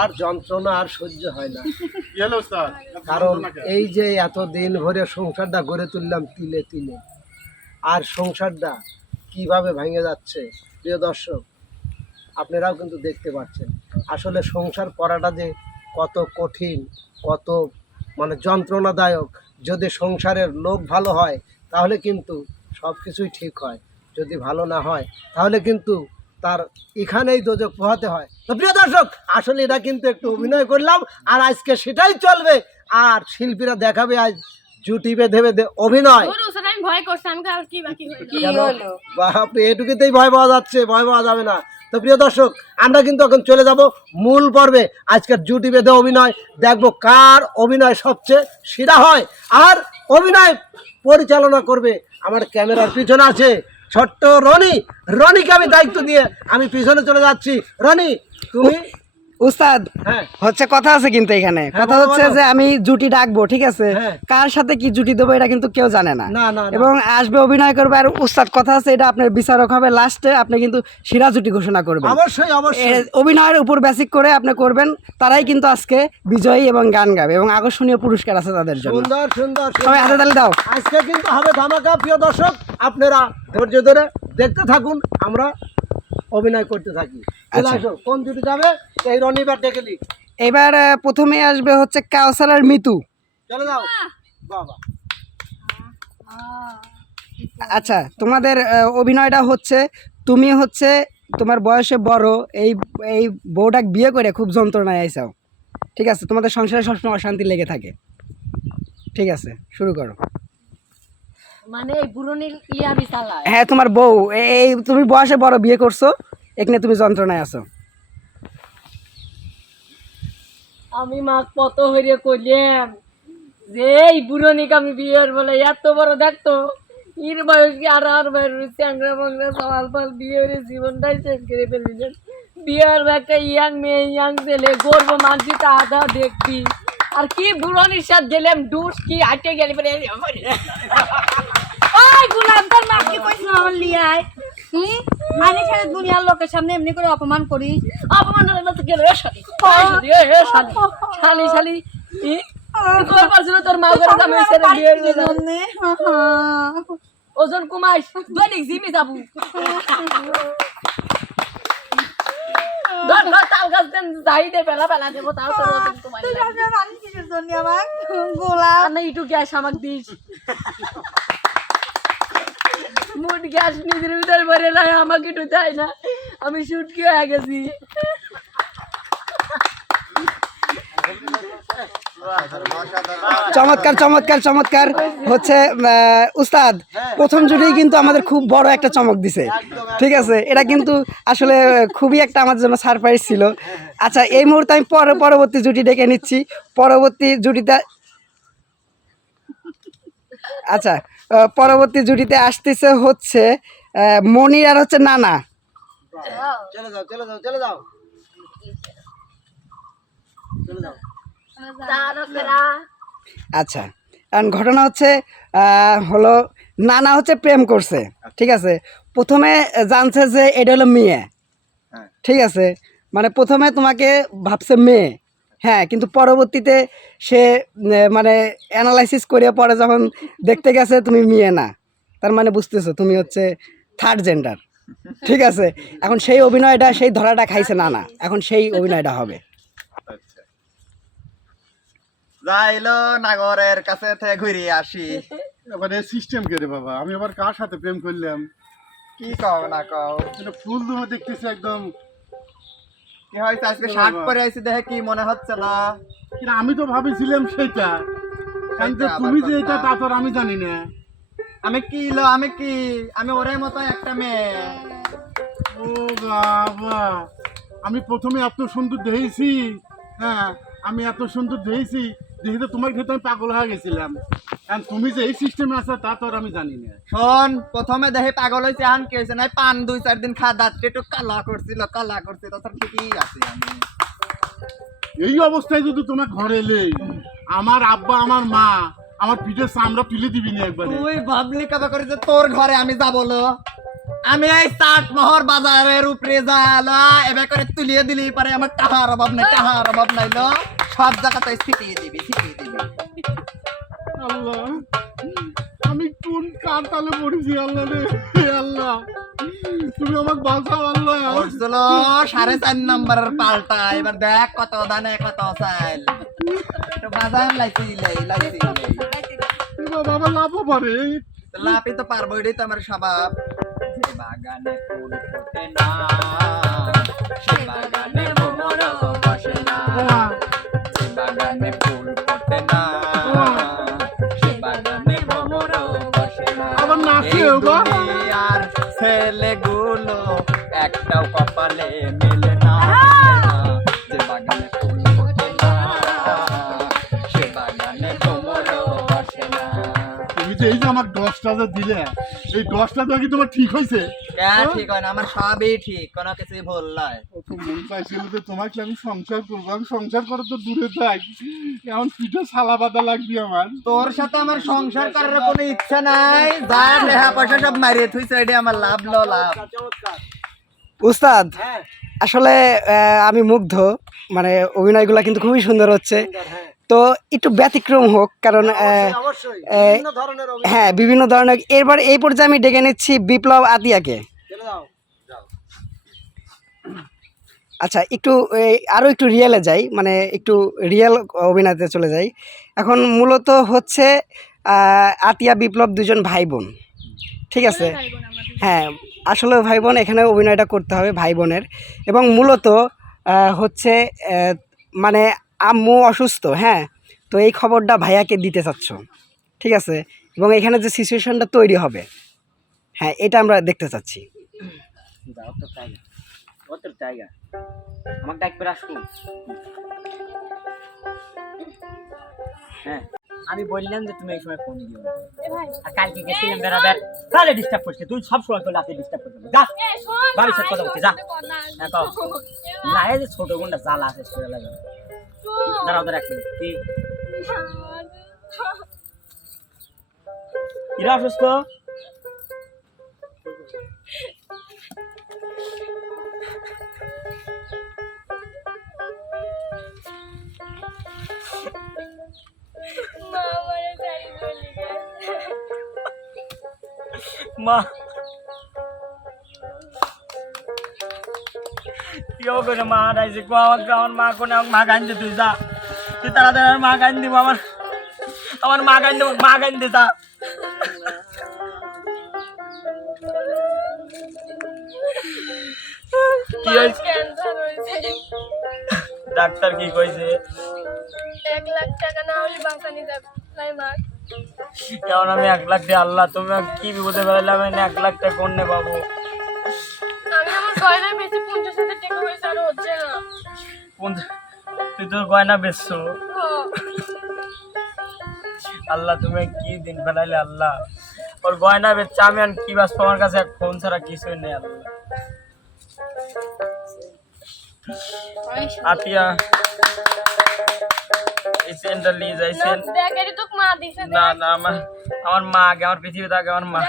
আর যন্ত্রণা আর সহ্য হয় না। কারণ এই যে এত দিন ভরে সংসারটা গড়ে তুললাম তিলে তিলে আর সংসারটা কীভাবে ভেঙে যাচ্ছে প্রিয় দর্শক আপনারাও কিন্তু দেখতে পাচ্ছেন। আসলে সংসার করাটা যে কত কঠিন কত মানে যন্ত্রণাদায়ক যদি সংসারের লোক ভালো হয় তাহলে কিন্তু সব কিছুই ঠিক হয়। যদি ভালো না হয় তাহলে কিন্তু তার এখানেই দোজক পোহাতে হয়। তো প্রিয় দর্শক আসলে এটা কিন্তু একটু অভিনয় করলাম আর আজকে সেটাই চলবে আর শিল্পীরা দেখাবে আজ জুটি বেঁধে বেঁধে অভিনয়? বাপরে এটুকুতেই ভয় পাওয়া যাচ্ছে ভয় পাওয়া যাবে না। তো প্রিয় দর্শক আমরা কিন্তু এখন চলে যাব মূল পর্বে। আজকের জুটি বেঁধে অভিনয় দেখব কার অভিনয় সবচেয়ে সেরা হয়। আর অভিনয় পরিচালনা করবে আমার ক্যামেরার পিছনে আছে ছোট্ট রনি রনিকে আমি দায়িত্ব দিয়ে আমি পিছনে চলে যাচ্ছি। রনি তুমি উস্তাদ হ্যাঁ। হচ্ছে কথা আছে কিন্তু এখানে। হ্যাঁ, কথা হচ্ছে যে আমি জুটি ডাকবো ঠিক আছে? হ্যাঁ। কার সাথে কি জুটি দেবো এটা কিন্তু কেউ জানে না। এবং আসবে অভিনয় করবে আর উস্তাদ কথা আছে এটা আপনার বিচারক হবে। লাস্টে আপনি কিন্তু সিরা জুটি ঘোষণা করবেন। অবশ্যই অবশ্যই। অভিনয়ের উপর বেসিক করে আপনি করবেন। তারাই কিন্তু আজকে বিজয়ী এবং গান গাবে এবং আকর্ষণীয় পুরস্কার আছে তাদের জন্য। সুন্দর সুন্দর। সবাই হাতে তালি দাও। আজকে কিন্তু হবে ধামাকা। প্রিয় দর্শক আপনারা ধৈর্য ধরে দেখতে থাকুন। আমরা অভিনয় করতে থাকি। চলে আচ্ছা। আসো, কোন জুটি যাবে? এই রনিবার ডেকে নি। এবার প্রথমে আসবে হচ্ছে কাউসার আর মিতু। চলে যাও। বাবা। আচ্ছা তোমাদের অভিনয়টা হচ্ছে তুমি হচ্ছে তোমার বয়সে বড় এই এই বউটা বিয়ে করে খুব যন্ত্রণায় আইসাও। ঠিক আছে? তোমাদের সংসারে সবসময় অশান্তি লেগে থাকে। ঠিক আছে? শুরু করো। মানে এই পুরনি ইয়ে আমি চালাই। হ্যাঁ তোমার বউ। এই তুমি বয়সে বড় বিয়ে করছ এখানে তুমি যন্ত্রণায় আছো। আমি মাক কত হইরে কইলাম যে এই বুড়নিকে আমি বিয়ের বলে এত বড় দেখতো। ইর বয়স কি আর আর বাইর চ্যাংরা বাংরা সওয়াল পাল বিয়ের জীবনটাই শেষ করে ফেললেন বিয়ের একটা ইয়াং মেয়ে ইয়াং ছেলে গর্ব মানছি তা আধা দেখতি আর কি বুড়নির সাথে গেলাম ডুস কি হাঁটে গেলে ওই গুলাম তোর মা কি কইছিল আমার লিয়াই হুম? মানে ছেড়ে দুনিয়ার লোকের সামনে এমনি করে অপমান করিস। অপমান হলে তো গেলে শালি শালি শালি। শালি তোর পাশে তোর মা করে ছেড়ে বিয়ে যাব। ওজন কুমাইশ দৈনিক জিমি যাব। না একটু গ্যাস আমাকে দিস। মুড গ্যাস নিজের ভিতরে ভরে লাগে আমাকে একটু দেয় না। আমি শুটকি হয়ে গেছি? চমৎকার চমৎকার চমৎকার। হচ্ছে উস্তাদ, প্রথম জুড়েই কিন্তু আমাদের খুব বড় একটা চমক দিছে। ঠিক আছে? এটা কিন্তু আসলে খুবই একটা আমাদের জন্য সারপ্রাইজ ছিল। আচ্ছা এই মুহূর্তে আমি পরে পরবর্তী জুটি ডেকে নিচ্ছি। পরবর্তী জুটিটা আচ্ছা পরবর্তী জুটিতে আসতেছে হচ্ছে মনির আর হচ্ছে নানা। চলে যাও চলে যাও চলে যাও। চলে যাও। আচ্ছা কারণ ঘটনা হচ্ছে হলো নানা হচ্ছে প্রেম করছে ঠিক আছে? প্রথমে জানছে যে এটা হলো মেয়ে ঠিক আছে? মানে প্রথমে তোমাকে ভাবছে মেয়ে হ্যাঁ কিন্তু পরবর্তীতে সে মানে অ্যানালাইসিস করে পরে যখন দেখতে গেছে তুমি মেয়ে না তার মানে বুঝতেছো তুমি হচ্ছে থার্ড জেন্ডার ঠিক আছে? এখন সেই অভিনয়টা সেই ধরাটা খাইছে না না এখন সেই অভিনয়টা হবে। যাইলো নাগরের কাছে থেকে ঘুরে আসি। এবারে সিস্টেম কে রে বাবা? আমি আবার কার সাথে প্রেম করলাম? কি কও না কও? ফুল দেখতেছি একদম কি হয়েছে? আজকে শার্ট পরে আইছি দেখে কি মনে হচ্ছে না? কিন্তু আমি তো ভাবিছিলাম সেটা কিন্তু তুমি যে এটা। তা তো আমি জানি না। আমি কি লো আমি কি? আমি ওরে মতো একটা মেয়ে। ও বাবা আমি প্রথমে এত সুন্দর দেখেছি হ্যাঁ আমি এত সুন্দর দেখেছি দেখে তো তোমার ক্ষেত্রে আমি পাগল হয়ে গেছিলাম। এখন তুমি যে এই সিস্টেমে আছো তা তো আর আমি জানি না। শোন প্রথমে দেখে পাগল হয়েছে আন কি হয়েছে না পান দুই চার দিন খা দাঁতটা একটু কালা করছিল কালা করছিল তার ঠিকই আছে আমি। এই অবস্থায় যদি তোমার ঘরে এলে আমার আব্বা আমার মা আমার পিঠের চামড়া তুলে দিবি না একবারে। তুই ভাবলি কবে করে যে তোর ঘরে আমি যাব আমি এই চাট মোহর বাজারের উপরে যাইলো এবার করে তুলিয়ে দিলি পরে আমার টাকার অভাব নাই টাকার অভাব নাই লো। সব জায়গাতে ছিটিয়ে দিবি ছিটিয়ে দিবি। আল্লাহ আমি কোন কার তালে পড়েছি আল্লাহ রে? আল্লাহ তুমি আমাকে বাঁচাও আল্লাহ। পড়ছিল সাড়ে চার নম্বরের পাল্টা এবার দেখ কত দানে কত চাইল তো বাজার লাইছি লাই লাইছি। লাই। বাবা লাভও পারে তো লাপি তো পারব এটাই তো আমার স্বভাব। যে বাগানে ফুল ফোটে না সে বাগানে মোমর বসে না। সে বাগানে ফুল ফোটে না সে বাগানে মোমর বসে না। দুনিয়ার ছেলেগুলো একটাও কপালে মেলে আমার দশটা যে দিলে এই দশটা দেওয়া কি তোমার ঠিক হয়েছে? হ্যাঁ? ঠিক হয় না আমার সবই ঠিক কোনো কিছুই ভুল নয়। তো মন চাইছিল যে তোমাকে আমি সংসার করব আমি সংসার করে তো দূরে থাক এমন পিঠে সালা বাদা লাগবে আমার। তোর সাথে আমার সংসার করার কোনো ইচ্ছা নাই যা টাকা পয়সা সব মারিয়ে থুইছে এটা আমার লাভ লো লাভ। উস্তাদ হ্যাঁ। আসলে আহ, আমি মুগ্ধ মানে অভিনয়গুলো কিন্তু খুবই সুন্দর হচ্ছে। হ্যাঁ। তো একটু ব্যতিক্রম হোক কারণ হ্যাঁ বিভিন্ন ধরনের। এরপর এই পর্যায়ে আমি ডেকে নিচ্ছি বিপ্লব আতিয়াকে আচ্ছা একটু এই, আরও একটু রিয়েলে যাই মানে একটু রিয়েল অভিনয়তে চলে যাই। এখন মূলত হচ্ছে আতিয়া বিপ্লব দুজন ভাই বোন ঠিক আছে? হ্যাঁ আসলে ভাই বোন এখানে অভিনয়টা করতে হবে ভাই বোনের এবং মূলত হচ্ছে মানে আম্মু অসুস্থ হ্যাঁ? তো এই খবরটা ভাইয়াকে দিতে চাচ্ছ ঠিক আছে? এবং এখানে যে সিচুয়েশনটা তৈরি হবে হ্যাঁ এটা আমরা দেখতে চাচ্ছি। তোর হ্যাঁ। আমি বললাম যে তুমি এই সময় ফোন দিও। আর কালকে গেছিলাম বেড়াবের তাহলে ডিস্টার্ব করছে। তুই সব সময় তো রাতে ডিস্টার্ব করছিস যা বাড়ির সাথে কথা বলছি যা। না এই যে ছোট গুন্ডা জ্বালা করে লাগে দাঁড়াও দাঁড়া এক মিনিট কি? কিরা অসুস্থ? মা কি হবে রে মা হারাইছে কো আমাকে আমার মা কোনে আমাকে মা গান দে তুই যা। তুই তাড়াতাড়ি আমার মা গান দিব আমার আমার মা গান দিব মা গান দে যা। ডাক্তার কি কইছে? এক লাখ টাকা না হলে বাঁচানি যাবে। নাই মা যেমন আমি এক লাখ দিয়ে আল্লাহ তুমি কি বিপদে বেড়ালাম আমি এক লাখ টাকা কোন পাবো? আমি আমার গয়না বেশি পঞ্চাশ হাজার হয়েছে আর হচ্ছে না তুই তোর গয়না বেচছো। আল্লাহ তুমি কি দিন ফেলাইলে আল্লাহ? ওর গয়না বেচছে আমি আর কি বাঁচবো? আমার কাছে এক ফোন ছাড়া কিছুই নেই আল্লাহ। আতিয়া এই নিয়ে যাই মা না না আমার আমার মা আগে আমার পৃথিবীতে আগে আমার মা।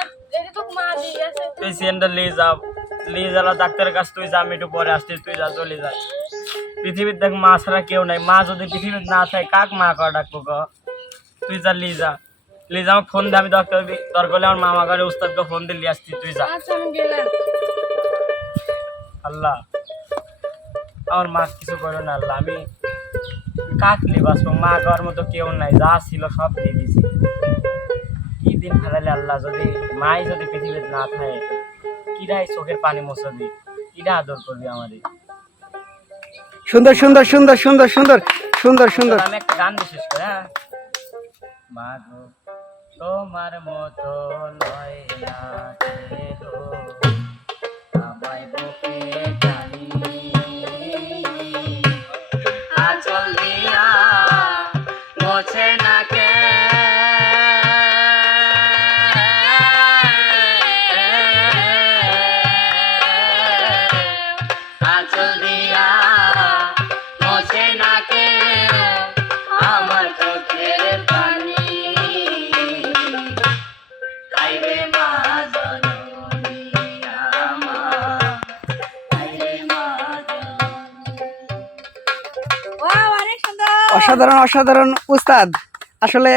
তুই সেন্টার নিয়ে নিয়ে যারা ডাক্তারের কাছে তুই যা আমি একটু পরে আসছিস তুই যা চলে যা। পৃথিবীর দেখ মা ছাড়া কেউ নাই। মা যদি পৃথিবীতে না থাকে কাক মা কর ডাকবো ক তুই যা লিয়ে যা। লিয়ে যা আমার ফোন দে আমি দরকার দরকার হলে আমার মামা ঘরে উস্তাদকে ফোন দিয়ে লিয়ে আসছি তুই যা। আচ্ছা আল্লাহ। আমার মা কিছু করো না আল্লাহ। আমি কাক নিয়ে বাঁচবো? মা করার মতো কেউ নাই যা ছিল সব দিয়ে দিছি। কি দিন ফেলালে আল্লাহ যদি মাই যদি পৃথিবীতে না থাকে? কিরাই চোখের পানি মোছা দি কিরা আদর করবি আমাদের সুন্দর সুন্দর সুন্দর সুন্দর সুন্দর সুন্দর সুন্দর। আমি একটা গান বিশেষ করে হ্যাঁ? মাগো তোমার মতো লয় না আমায় বুকে অসাধারণ অসাধারণ উস্তাদ। আসলে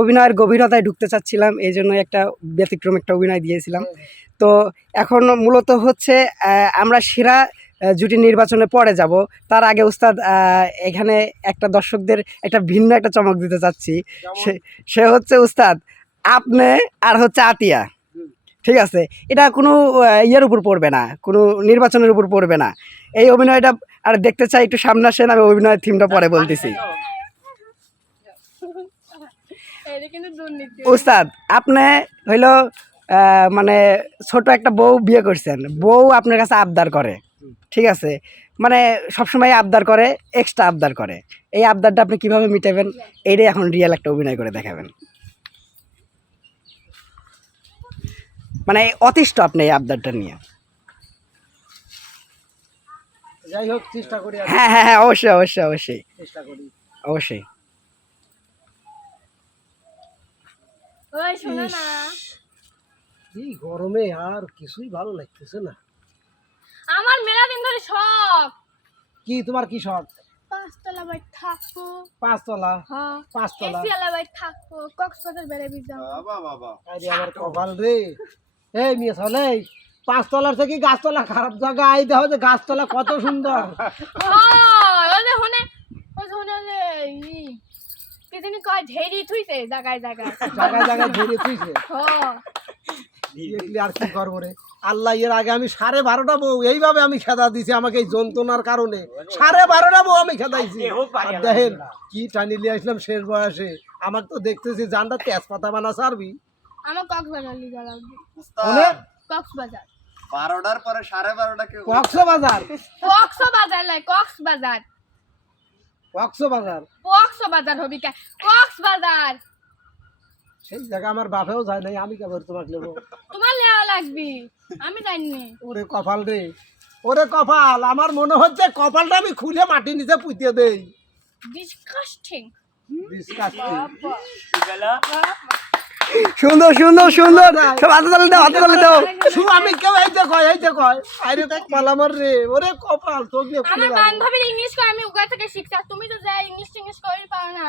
অভিনয়ের গভীরতায় ঢুকতে চাচ্ছিলাম, এই জন্য একটা ব্যতিক্রম একটা অভিনয় দিয়েছিলাম। তো এখন মূলত হচ্ছে আমরা সেরা জুটি নির্বাচনে পরে যাব। তার আগে উস্তাদ এখানে একটা দর্শকদের একটা ভিন্ন একটা চমক দিতে চাচ্ছি। সে হচ্ছে উস্তাদ, আপনি আর হচ্ছে আতিয়া। ঠিক আছে? এটা কোনো ইয়ের উপর পড়বে না, কোনো নির্বাচনের উপর পড়বে না। এই অভিনয়টা আর দেখতে চাই একটু সামনে আসেন আমি অভিনয়ের থিমটা পরে বলতেছি। উস্তাদ আপনি হইল মানে ছোট একটা বউ বিয়ে করছেন। বউ আপনার কাছে আবদার করে ঠিক আছে? মানে সবসময় আবদার করে এক্সট্রা আবদার করে। এই আবদারটা আপনি কীভাবে মিটাবেন? এটাই এখন রিয়েল একটা অভিনয় করে দেখাবেন। মানে অতিষ্ঠ আপনি এই আবদারটা নিয়ে। যাই হোক চেষ্টা করি হ্যাঁ হ্যাঁ হ্যাঁ অবশ্যই অবশ্যই অবশ্যই। চেষ্টা করি। অবশ্যই। ওই শোনো না। এই গরমে আর কিছুই ভালো লাগতেছে না। আমার মেলা দিন ধরে শখ। কি তোমার কি শখ? পাঁচতলা বাড়ি থাকব। পাঁচতলা? হ্যাঁ পাঁচতলা? এসি আলা বাড়ি থাকব কক্সবাজার বেড়াবি যাব। বাবা বাবা আরে আমার কপাল রে। এই মেয়ে চলে পাঁচতলার থেকে গাছতলা খারাপ জায়গা আই দেখো যে গাছতলা কত সুন্দর। ওই ওই যে হনে ই কি কয় ঢেরি থুইছে জায়গায় জায়গায়। জায়গায় জায়গায় ধরে তুইছে হ্যাঁ। দেখলি আর কি করব রে? আল্লাহ এর আগে আমি সাড়ে বারোটা বউ এইভাবে আমি খেদা দিছি আমাকে এই যন্ত্রণার কারণে। সাড়ে বারোটা বউ আমি খেদাইছি। দেখেন কি টানি লিয়ে আসলাম শেষ বয়সে। আমার তো দেখতেছি জানটা তেজপাতা বানা সারবি আমার কক্সবাজার লিগা লাগবে। কক্সবাজার। বারোটার পরে সাড়ে বারোটা কেউ কক্সবাজার? কক্সবাজার লাই কক্সবাজার। কক্সবাজার? কক্সবাজার হবি কে? কক্সবাজার। সেই জায়গা আমার বাপেও যায় নাই আমি কেবল তোমাকে নেব তোমার লেওয়া লাগবি আমি জানি ওরে কপাল রে ওরে কপাল আমার মনে হচ্ছে কপালটা আমি খুলে মাটি নিচে পুঁতিয়ে দেই। ডিসকাস্টিং। Disgusting. সুন্দর সুন্দর সুন্দর। সব হাতে তালি দাও হাতে তালি দাও। শু আমি কেউ এই যে কয় এই যে কয়। আরে কপাল আমার রে ওরে কপাল তোকে খুলে আমার। বান্ধবীর ইংলিশ কই আমি উগা থেকে শিখছি আর তুমি তো যাই ইংলিশ টিংলিশ কই পাও না।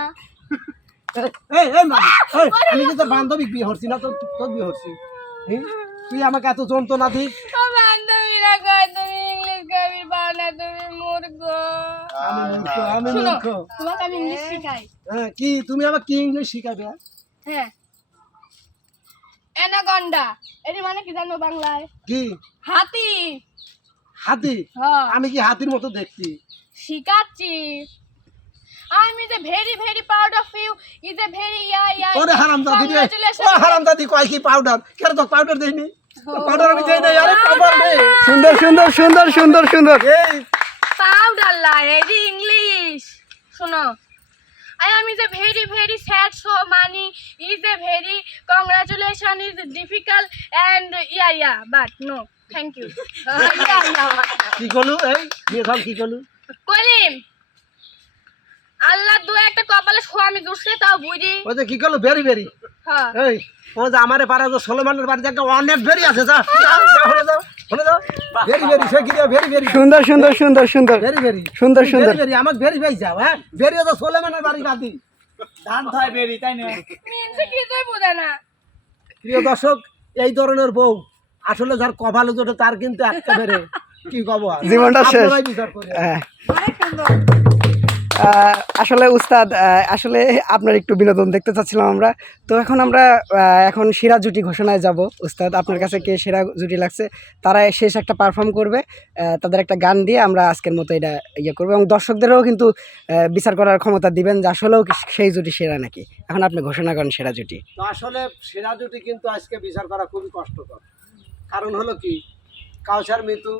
এই এই মা আমি কি তোর বান্ধবী বিয়ে হচ্ছি না তোর তোর বিয়ে হচ্ছি হুম? তুই আমাকে এত যন্ত্রণা দিস? বান্ধবীরা কয় তুমি ইংলিশ কই পাও না তুমি মূর্খ। আমি মূর্খ আমি মূর্খ। তোমাকে আমি ইংলিশ শিখাই। হ্যাঁ কি তুমি আমার কি ইংলিশ শিখাবে হ্যাঁ? অ্যানাকন্ডা এর মানে কি জানো বাংলায়? কি? হাতি। হাতি? হ্যাঁ। আমি কি হাতির মতো দেখছি? শিখাচ্ছি I'm is a very very proud of you. Is a very yeah yeah. ওরে হারামজাদি রে. ও হারামজাদি কয় কি পাউডার কেন তো পাউডার দেইনি? পাউডার আমি দেই নাই আরে কপাল রে সুন্দর সুন্দর সুন্দর সুন্দর সুন্দর। এই। Powder lie, এটি ইংলিশ শোনো I am is a very very sad so money is a very congratulation is difficult and yeah yeah but no thank you uh, yeah yeah কি করলু এই বিয়ে থাম কি করলু কলিম আল্লাহ দু একটা কপালে স্বামী দুসরে তাও বুঝি ওই যে কি করলু ভেরি ভেরি হ্যাঁ এই ও যে আমারে পাড়া যে সোলেমানের বাড়ি জায়গা অনেক ভেরি আছে যা যাও, যাও, সুন্দর সুন্দর সুন্দর সুন্দর। ভেরি ভেরি সুন্দর সুন্দর। ভেরি ভেরি আমাকে ভেরি ভাই যাও হ্যাঁ? ভেরি তো সোলেমানের বাড়ি গাদি ধান থয় বেরি তাই না? প্রিয় দর্শক এই ধরনের বউ আসলে যার কপাল জোটে তার কিন্তু একেবারে কি কব জীবনটা শেষ। বিচার। আসলে উস্তাদ আসলে আপনার একটু বিনোদন দেখতে চাচ্ছিলাম আমরা। তো এখন আমরা এখন সেরা জুটি ঘোষণায় যাব। উস্তাদ, আপনার কাছে কে সেরা জুটি লাগছে? তারা শেষ একটা পারফর্ম করবে। তাদের একটা গান দিয়ে আমরা আজকের মতো এটা ইয়ে করব। এবং দর্শকদেরও কিন্তু বিচার করার ক্ষমতা দিবেন যে আসলেও সেই জুটি সেরা নাকি? এখন আপনি ঘোষণা করেন সেরা জুটি। আসলে সেরা জুটি কিন্তু আজকে বিচার করা খুবই কষ্টকর। কারণ হলো কি? কাউসার মিতু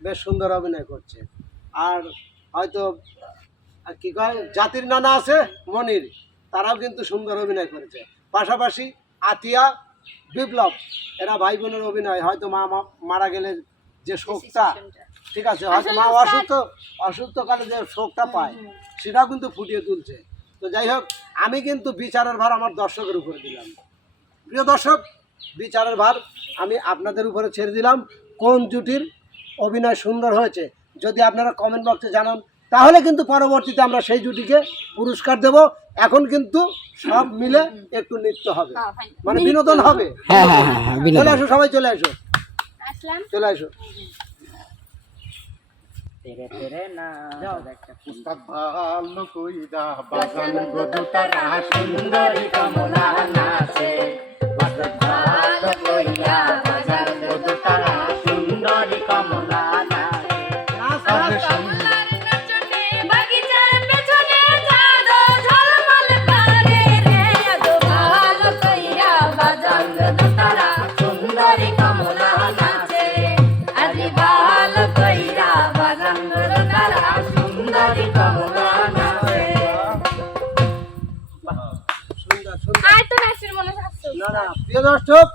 বেশ সুন্দর অভিনয় করছে। আর হয়তো কি কয় জাতির নানা আছে মনির তারাও কিন্তু সুন্দর অভিনয় করেছে। পাশাপাশি আতিয়া বিপ্লব এরা ভাই বোনের অভিনয় হয়তো মা মা- মারা গেলে যে শোকটা ঠিক আছে হয়তো মা অসুস্থ অসুস্থকালে যে শোকটা পায় সেটাও কিন্তু ফুটিয়ে তুলছে। তো যাই হোক আমি কিন্তু বিচারের ভার আমার দর্শকের উপরে দিলাম। প্রিয় দর্শক বিচারের ভার আমি আপনাদের উপরে ছেড়ে দিলাম। কোন জুটির অভিনয় সুন্দর হয়েছে যদি আপনারা কমেন্ট বক্সে জানান তাহলে কিন্তু পরবর্তীতে আমরা সেই জুটিকে পুরস্কার দেব। এখন কিন্তু সব মিলে একটু নৃত্য হবে। মানে বিনোদন হবে। হ্যাঁ হ্যাঁ হ্যাঁ হ্যাঁ চলে আসো সবাই চলে আসো। চলে আসো। তেরে তেরে না উস্তাদ ভালো কইরা বাজান গো দুতারা সুন্দরী কমলা না না প্রিয় দর্শক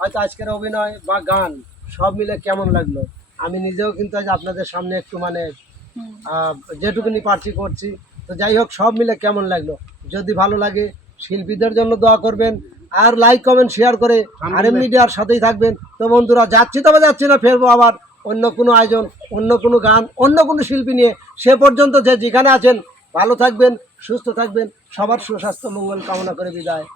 হয়তো আজকের অভিনয় বা গান সব মিলে কেমন লাগল? আমি নিজেও কিন্তু আজ আপনাদের সামনে একটু মানে যেটুকুনি পারছি করছি। তো যাই হোক সব মিলে কেমন লাগল? যদি ভালো লাগে শিল্পীদের জন্য দোয়া করবেন আর লাইক কমেন্ট শেয়ার করে আর এম মিডিয়ার সাথেই থাকবেন। তো বন্ধুরা যাচ্ছি তবে যাচ্ছি না ফেরবো আবার অন্য কোনো আয়োজন অন্য কোনো গান অন্য কোনো শিল্পী নিয়ে। সে পর্যন্ত যে যেখানে আছেন ভালো থাকবেন সুস্থ থাকবেন। সবার সুস্বাস্থ্য মঙ্গল কামনা করে বিদায়।